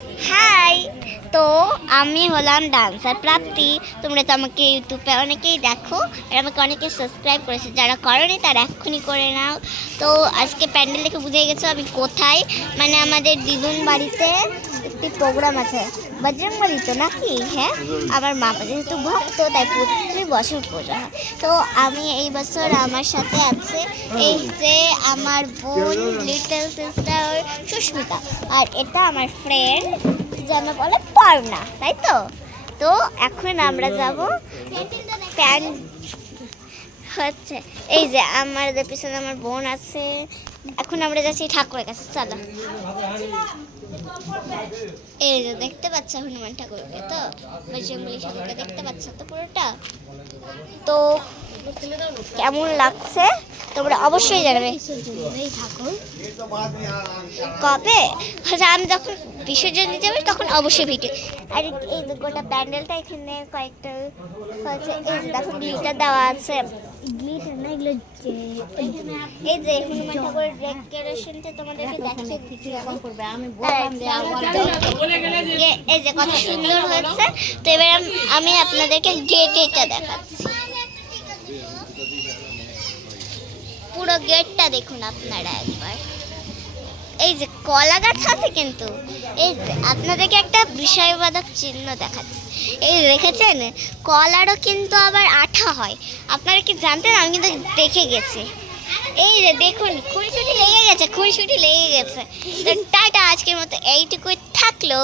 High, তো আমি হলাম ডান্সার প্রাপ্তি। তোমরা তো আমাকে ইউটিউবে অনেকেই দেখো আর আমাকে অনেকে সাবস্ক্রাইব করেছে, যারা করোনি তারা এক্ষুনি করে নাও। তো আজকে প্যান্ডেল দেখে বুঝে গেছো আমি কোথায়, মানে আমাদের দিদুন বাড়িতে একটি প্রোগ্রাম আছে, বজরংবলী তো নাকি? হ্যাঁ, আমার মামা যেহেতু ভক্ত তাই প্রতি বছর পুজো হয়। তো আমি এই বছর আমার সাথে আছে এই যে আমার বোন লিটল সিস্টার সুস্মিতা, আর এটা আমার ফ্রেন্ড যেন বলে পারনা, তাই তো। তো এখন আমরা যাব প্যান হচ্ছে, এই যে আমাদের পিছনে আমার বোন আছে। এখন আমরা যাচ্ছি ঠাকুরের কাছে, চলো। এই যে দেখতে পাচ্ছ হনুমান ঠাকুরকে, তো বজরংবলী ঠাকুরকে দেখতে পাচ্ছ তো পুরোটা। তো কেমন লাগছে তোমরা অবশ্যই জানাবে। ঠাকুর কবে হচ্ছে আমি যখন বিসর্জন দিতে যাবো তখন অবশ্যই ভিডিও। আর এই যে গোটা প্যান্ডেলটা এখানে কয়েকটা হচ্ছে, এই যে দেখো গ্লিটার দেওয়া আছে। গ্লিটার না, এগুলো এই যে হনুমান ঠাকুরের ডেকোরেশনটা তোমাদেরকে দেখিয়ে দিচ্ছি আমি। এই যে কত সুন্দর হয়েছে। তো এবার আমি আপনাদেরকে গেটটা দেখাচ্ছি, পুরো গেটটা দেখুন আপনারা একবার। এই যে কলা গাছ আছে, কিন্তু এই যে আপনাদেরকে একটা বিষয়বাদক চিহ্ন দেখাচ্ছে, এই দেখেছেন কলারও কিন্তু আবার আঠা হয়। আপনারা কি জানতেন? আমি কিন্তু দেখে গেছি। এই যে দেখুন খুনসুটি লেগে গেছে, খুনসুটি লেগে গেছে। তো টাটা, আজকের মতো এইটুকুই থাকলো।